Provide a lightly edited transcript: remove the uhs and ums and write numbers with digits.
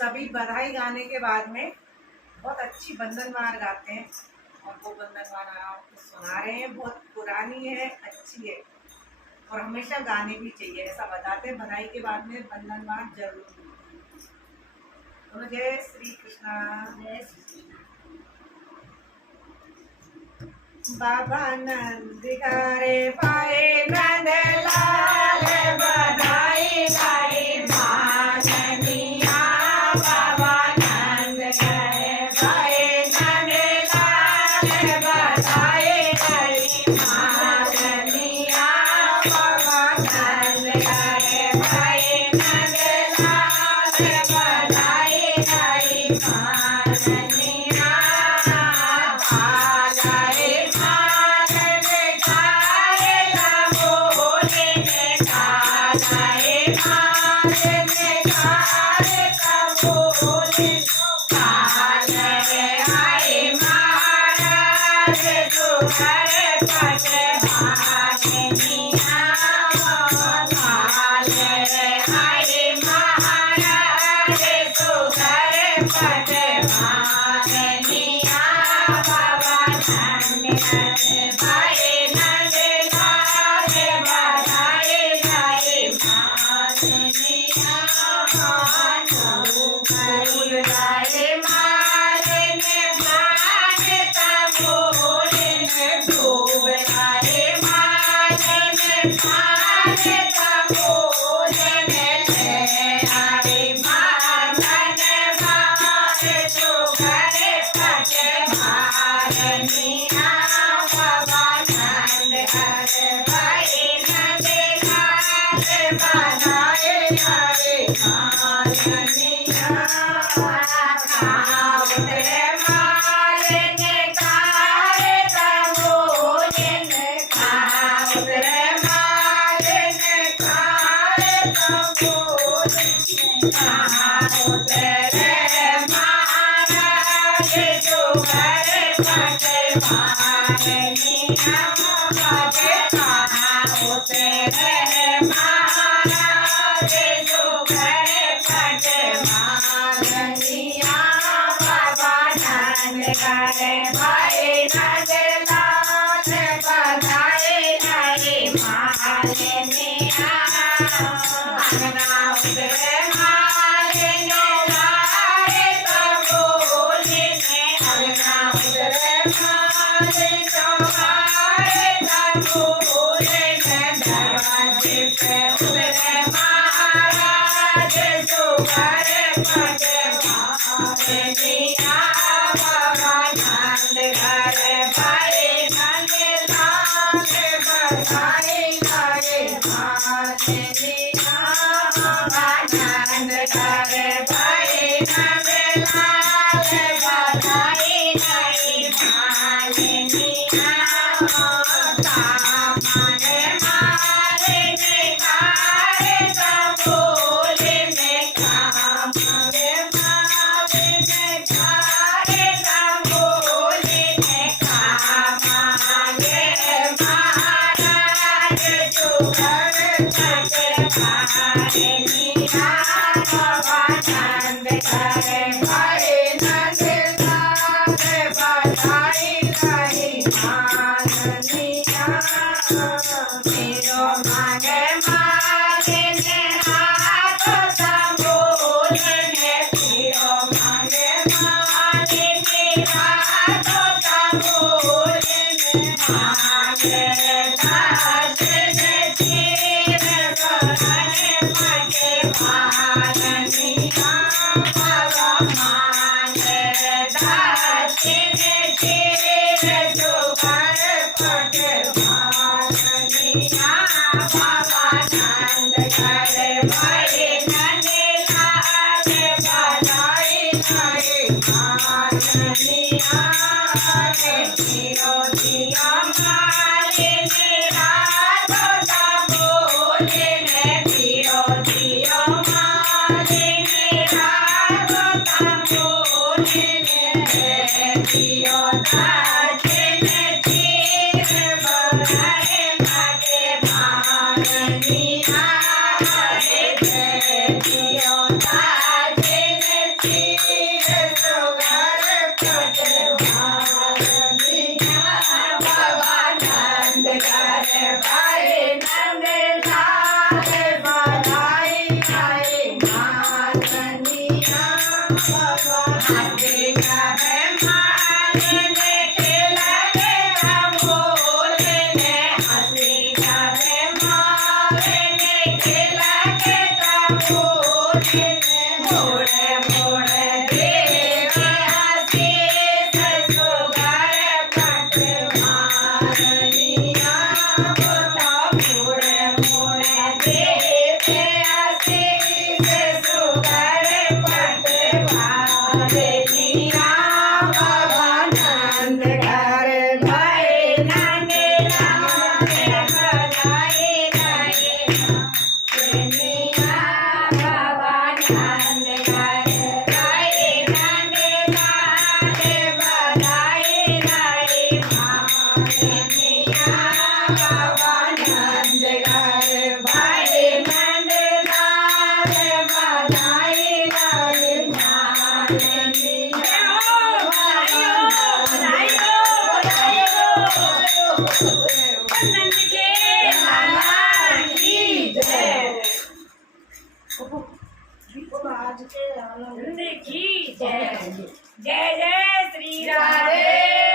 सभी बधाई गाने के बाद में बहुत अच्छी बंधनवार गाते हैं और वो बंधनवार आपको सुना रहे हैं। बहुत पुरानी है, अच्छी है और हमेशा गाने भी चाहिए, ऐसा बताते हैं। बधाई के बाद में बंधनवार जरूर मिलती है। तो जय श्री कृष्णा। जय श्री कृष्ण। बाबा नंद गारे भाई नंद लाल बधाई गाई माननिया। बाबा नंद गारे भाई नंद लाल बधाई गाई माननिया। बाबा नंद गारे भाई नंद लाल बधाई गाई माननिया। जय जय श्री राधे।